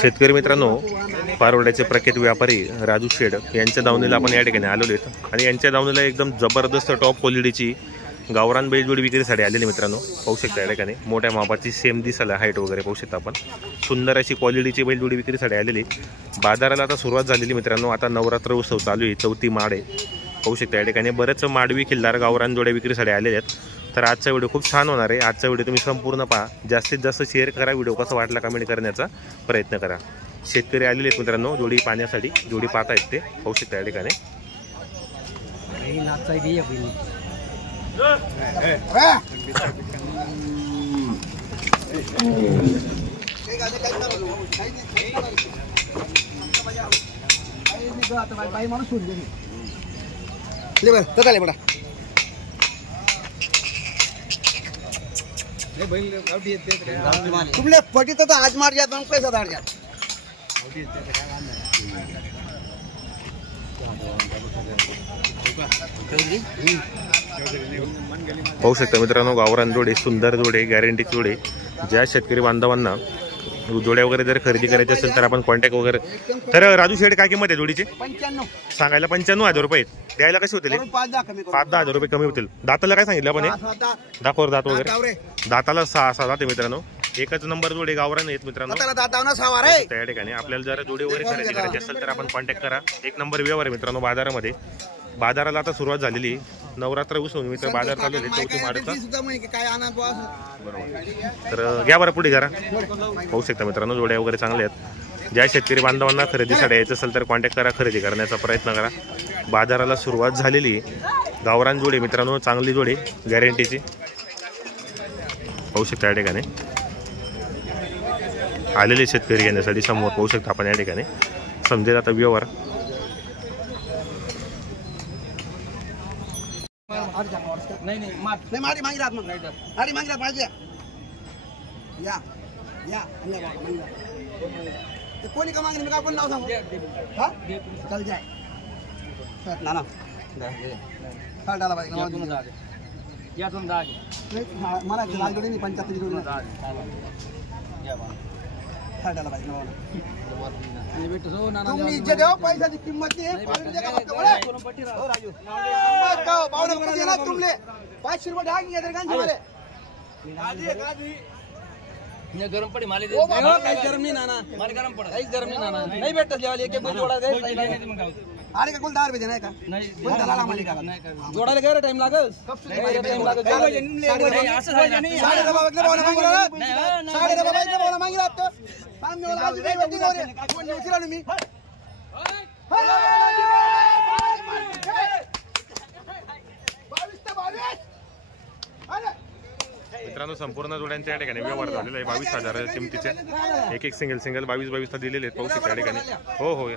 शेतकरी मित्रांनो, पारोड्याचे प्रख्यात व्यापारी राजू शेड यांच्या दावणीला आपण या ठिकाणी आलेलो आहेत आणि यांच्या दावणीला एकदम जबरदस्त टॉप क्वालिटीची गावरान बैल जोडी विक्रीसाठी आलेली मित्रांनो. पाहू शकता या ठिकाणी मोठ्या मापाची सेम दिसायला हाईट वगैरे पाहू शकता आपण. सुंदर अशी क्वालिटीची बैल जोडी विक्रीसाठी आलेली. बाजाराला आता सुरुवात झालेली मित्रांनो. आता नवरात्र उत्सव चालू आहे, 4थी माड आहे. पाहू शकता या ठिकाणी बरेच माडवी खिल्लार गावरान जोड्या विक्रीसाठी आलेले आहेत. तर आजचा व्हिडिओ खूप छान होणार आहे. आजचा व्हिडिओ तुम्ही संपूर्ण पहा, जास्तीत जास्त शेअर करा. व्हिडिओ कसा वाटला कमेंट करण्याचा प्रयत्न करा. शेतकरी आलेले आहेत मित्रांनो जोडी पाहण्यासाठी. जोडी पाहता आहेत ते पाहू शकता या ठिकाणी. तुमले पटी तो आज मार जात मग पैसा धाड जात. पाहू शकता मित्रांनो गावरान जोडे, सुंदर जोडे, गॅरंटी जोडे. ज्या शेतकरी बांधवांना जोड्या वगैरे जर खरेदी करायची असेल तर आपण कॉन्टॅक्ट वगैरे. तर राजू शेड काय किंमत आहे जोडीची? 95 सांगायला 95,000 रुपये. द्यायला कसे होतील? 5-10,000 रुपये कमी होतील. दाताला काय सांगितलं आपण? दाखवर दात वगैरे. दाताला 6 दात आहे मित्रांनो. एकच नंबर जोडे गावरान आहेत मित्रांनो. त्या ठिकाणी आपल्याला जर जोडी वगैरे खरेदी करायची असेल तर आपण कॉन्टॅक्ट करा. एक नंबर व्यवहार आहे मित्रांनो बाजारामध्ये. बाजाराला आता सुरुवात झालेली. नवरात्र उत्सव मित्र बाजार चालू आहे 4थी माडचा. बरोबर. तर घ्या बरं पुढे जरा. पाहू शकता मित्रांनो जोड्या वगैरे चांगल्या आहेत. ज्या शेतकरी बांधवांना खरेदीसाठी यायचं असेल तर कॉन्टॅक्ट करा, खरेदी करण्याचा प्रयत्न करा. बाजाराला सुरुवात झालेली. गावरान जोडी मित्रांनो, चांगली जोडी गॅरंटीची. पाहू शकता या ठिकाणी आलेले शेतकरी घेण्यासाठी समोर पाहू शकता आपण या ठिकाणी. समजेल आता व्यवहार. नाही मारी मागी रात मग मारी मागी रात पाहिजे. या या ते कोणी का मागणी मी काय पण नाव सांगू. हा चल जाय ना ना डाला पाहिजे मला लागली नाही 75 डाला पाहिजे. तुम्ही इज्जत देऊ, पैशाची किंमत नाही. तुमले 500 रुपये ढाक घ्या गरम पड़ी माले गरम नहीं नाना माले गरम पड़ा गरम नहीं नाना नहीं बैठता जेवाली एक एक जोड़ा दे. अरे का कुल 10 रुपये देना है का कोण दलाला मालिका जोडायला काय टाइम लागल? टाइम लागल. असं झालं नाही. 10.5 वाजले बोला मागितला. 10.5 वाजले बोला मागितला. सामने वाला आज नाही भेटली रे. कोण उचला मी. मित्रांनो संपूर्ण जोड्यांच्या ठिकाणी व्यवहार झालेला आहे. 22,000 किमतीचे एक सिंगल 22 दिलेले आहेत पाहू शकता या ठिकाणी. हो.